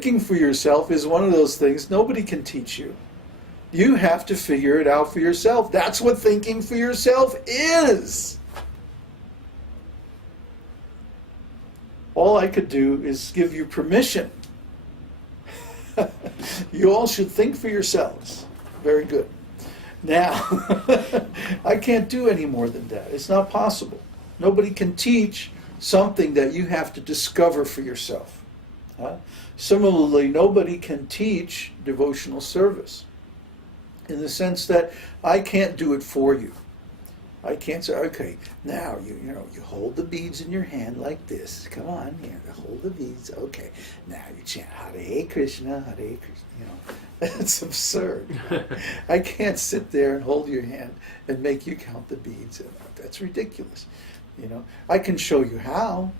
thinking for yourself is one of those things nobody can teach you. You have to figure it out for yourself. That's what thinking for yourself is. All I could do is give you permission. You all should think for yourselves. Very good. Now, I can't do any more than that. It's not possible. Nobody can teach something that you have to discover for yourself. Similarly, nobody can teach devotional service in the sense that I can't do it for you. I can't say, okay, now you hold the beads in your hand like this. Come on, here, hold the beads. Okay, now you chant Hare Krishna, Hare Krishna. That's absurd. I can't sit there and hold your hand and make you count the beads. That's ridiculous. I can show you how,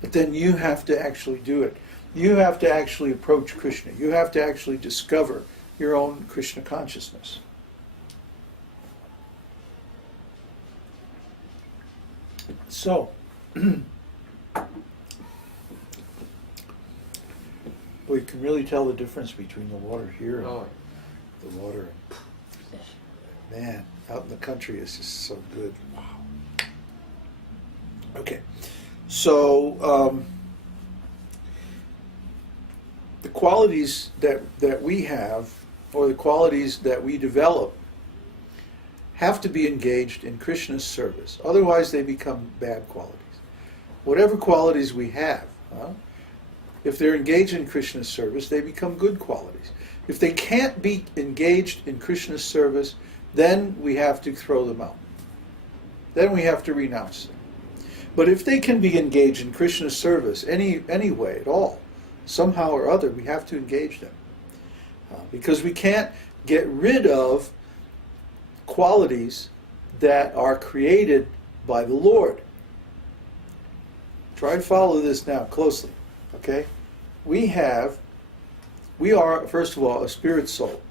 but then you have to actually do it. You have to actually approach Krishna. You have to actually discover your own Krishna consciousness. So, well, you can really tell the difference between the water here and the water. Man, out in the country is just so good. Wow. Okay, so the qualities that we have, or the qualities that we develop, have to be engaged in Krishna's service. Otherwise, they become bad qualities. Whatever qualities we have, if they're engaged in Krishna's service, they become good qualities. If they can't be engaged in Krishna's service, then we have to throw them out. Then we have to renounce them. But if they can be engaged in Krishna's service any way at all, somehow or other, we have to engage them. Because we can't get rid of qualities that are created by the Lord. Try to follow this now closely, okay? We are, first of all, a spirit soul,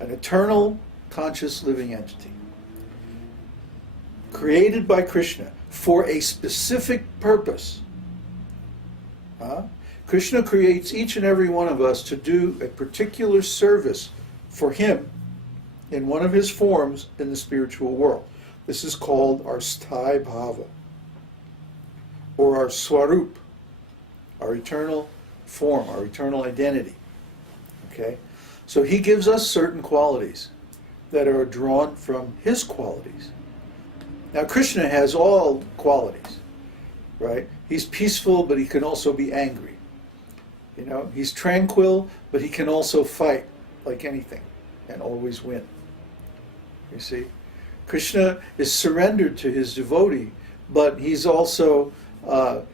an eternal, conscious, living entity, created by Krishna for a specific purpose. Krishna creates each and every one of us to do a particular service for him in one of his forms in the spiritual world. This is called our sthāyi bhava, or our swarup, our eternal form, our eternal identity. Okay? So he gives us certain qualities that are drawn from his qualities. Now Krishna has all qualities, right? He's peaceful, but he can also be angry. He's tranquil, but he can also fight like anything and always win. You see? Krishna is surrendered to his devotee, but he's also a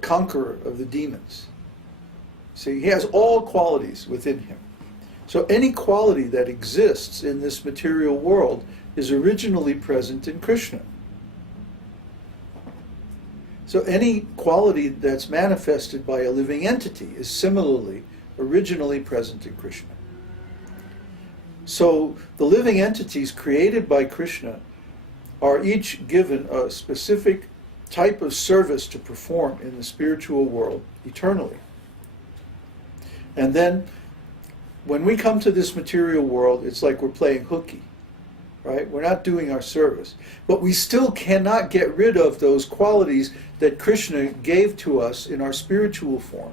conqueror of the demons. See, he has all qualities within him. So any quality that exists in this material world is originally present in Krishna. So any quality that's manifested by a living entity is similarly originally present in Krishna. So the living entities created by Krishna are each given a specific type of service to perform in the spiritual world eternally. And then when we come to this material world, it's like we're playing hooky, right? We're not doing our service. But we still cannot get rid of those qualities that Krishna gave to us in our spiritual form.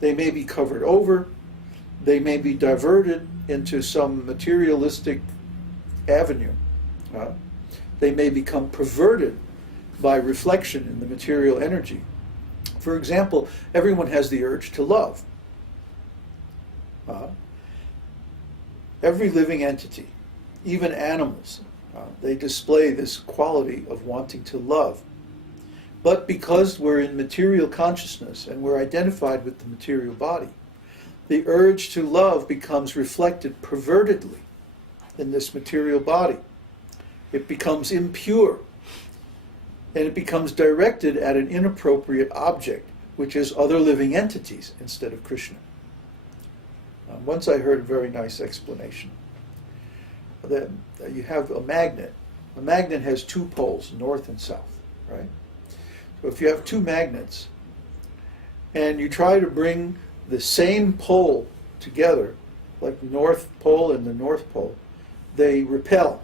They may be covered over, they may be diverted into some materialistic avenue. They may become perverted by reflection in the material energy. For example, everyone has the urge to love. Every living entity, even animals, they display this quality of wanting to love. But because we're in material consciousness and we're identified with the material body, the urge to love becomes reflected pervertedly in this material body. It becomes impure, and it becomes directed at an inappropriate object, which is other living entities instead of Krishna. Once I heard a very nice explanation. That you have a magnet. A magnet has two poles, north and south, right? So if you have two magnets, and you try to bring the same pole together, like the North Pole and the North Pole, they repel.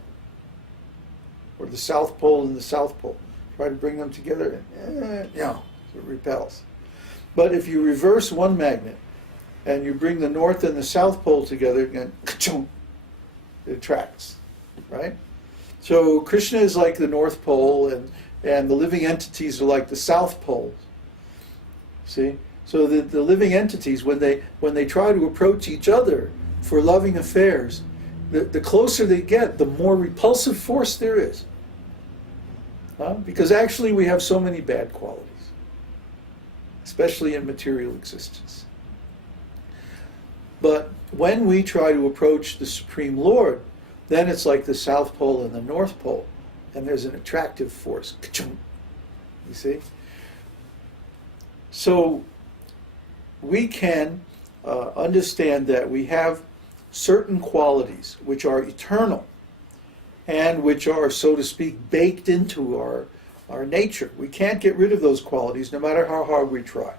Or the South Pole and the South Pole. Try to bring them together, it repels. But if you reverse one magnet and you bring the North and the South Pole together, again, it attracts, right? So Kṛṣṇa is like the North Pole, and the living entities are like the South Pole. See? So the living entities, when they try to approach each other for loving affairs, the closer they get, the more repulsive force there is. Because actually we have so many bad qualities, especially in material existence. But when we try to approach the Supreme Lord, then it's like the South Pole and the North Pole, and there's an attractive force. You see? So we can understand that we have certain qualities which are eternal and which are, so to speak, baked into our nature. We can't get rid of those qualities no matter how hard we try.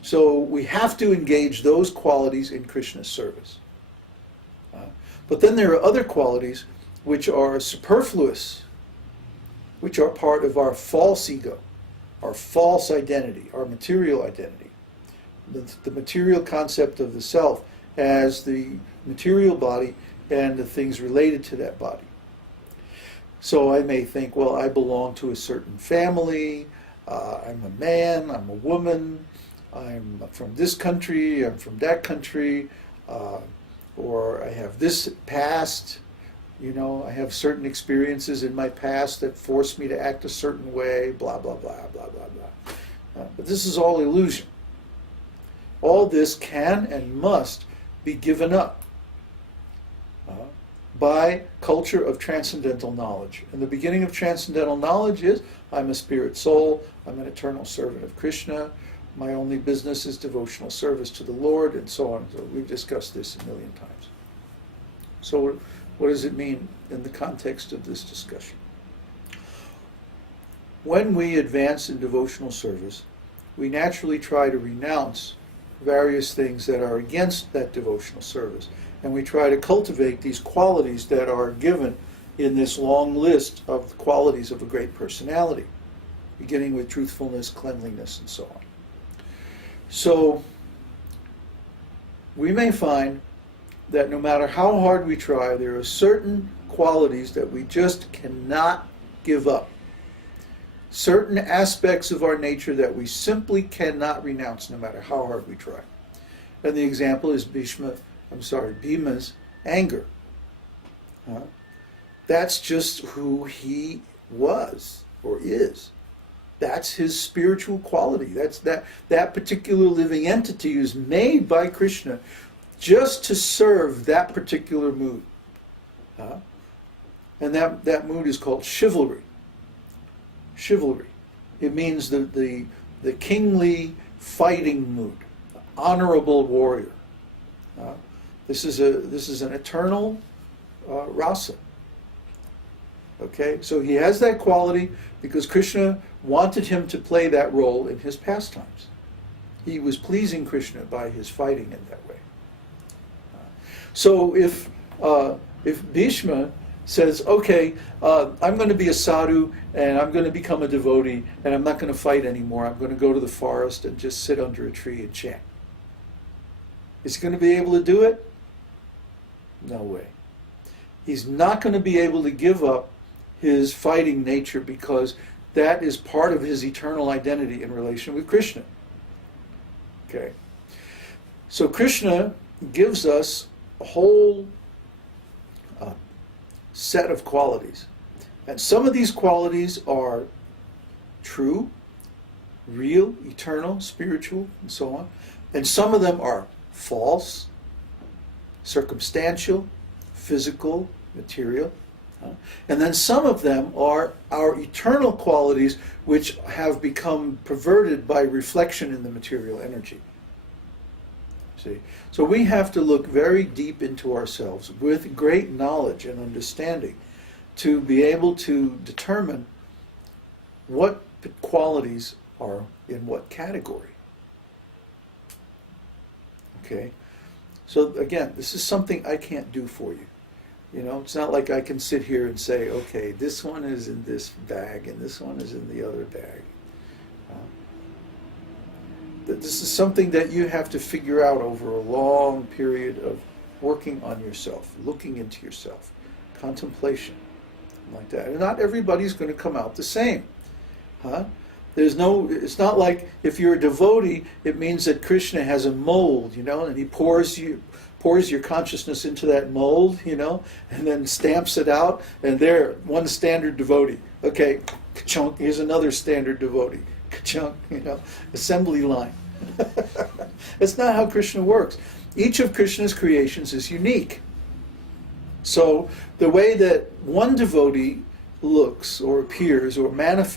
So we have to engage those qualities in Krishna's service. But then there are other qualities which are superfluous, which are part of our false ego, our false identity, our material identity. The material concept of the self as the material body and the things related to that body. So I may think, well, I belong to a certain family, I'm a man, I'm a woman, I'm from this country, I'm from that country, or I have this past, I have certain experiences in my past that force me to act a certain way, blah, blah, blah, blah, blah, blah. But this is all illusion. All this can and must be given up by culture of transcendental knowledge. And the beginning of transcendental knowledge is, I'm a spirit soul, I'm an eternal servant of Kṛṣṇa, my only business is devotional service to the Lord, and so on. So we've discussed this a million times. So what does it mean in the context of this discussion? When we advance in devotional service, we naturally try to renounce various things that are against that devotional service. And we try to cultivate these qualities that are given in this long list of the qualities of a great personality, beginning with truthfulness, cleanliness, and so on. So we may find that no matter how hard we try, there are certain qualities that we just cannot give up. Certain aspects of our nature that we simply cannot renounce no matter how hard we try. And the example is Bhima's anger. That's just who he was or is. That's his spiritual quality. That's that particular living entity is made by Kṛṣṇa just to serve that particular mood. And that mood is called chivalry. Chivalry. It means the kingly fighting mood, the honorable warrior. This is an eternal rasa. Okay, so he has that quality because Kṛṣṇa wanted him to play that role in his pastimes. He was pleasing Kṛṣṇa by his fighting in that way. So if Bhishma says, okay, I'm going to be a sadhu and I'm going to become a devotee and I'm not going to fight anymore, I'm going to go to the forest and just sit under a tree and chant. Is he going to be able to do it? No way. He's not going to be able to give up his fighting nature because that is part of his eternal identity in relation with Kṛṣṇa. Okay. So Kṛṣṇa gives us a whole set of qualities. And some of these qualities are true, real, eternal, spiritual, and so on. And some of them are false, circumstantial, physical, material. And then some of them are our eternal qualities which have become perverted by reflection in the material energy. See? So we have to look very deep into ourselves with great knowledge and understanding to be able to determine what qualities are in what category. Okay? So again, this is something I can't do for you. You know, it's not like I can sit here and say, okay, this one is in this bag and this one is in the other bag. This is something that you have to figure out over a long period of working on yourself, looking into yourself, contemplation, like that. And not everybody's going to come out the same. It's not like if you're a devotee, it means that Kṛṣṇa has a mold, you know, and he pours your consciousness into that mold, you know, and then stamps it out, and there, one standard devotee. Okay, ka-chunk, here's another standard devotee. Ka-chunk, you know, assembly line. That's not how Kṛṣṇa works. Each of Kṛṣṇa's creations is unique. So the way that one devotee looks or appears or manifests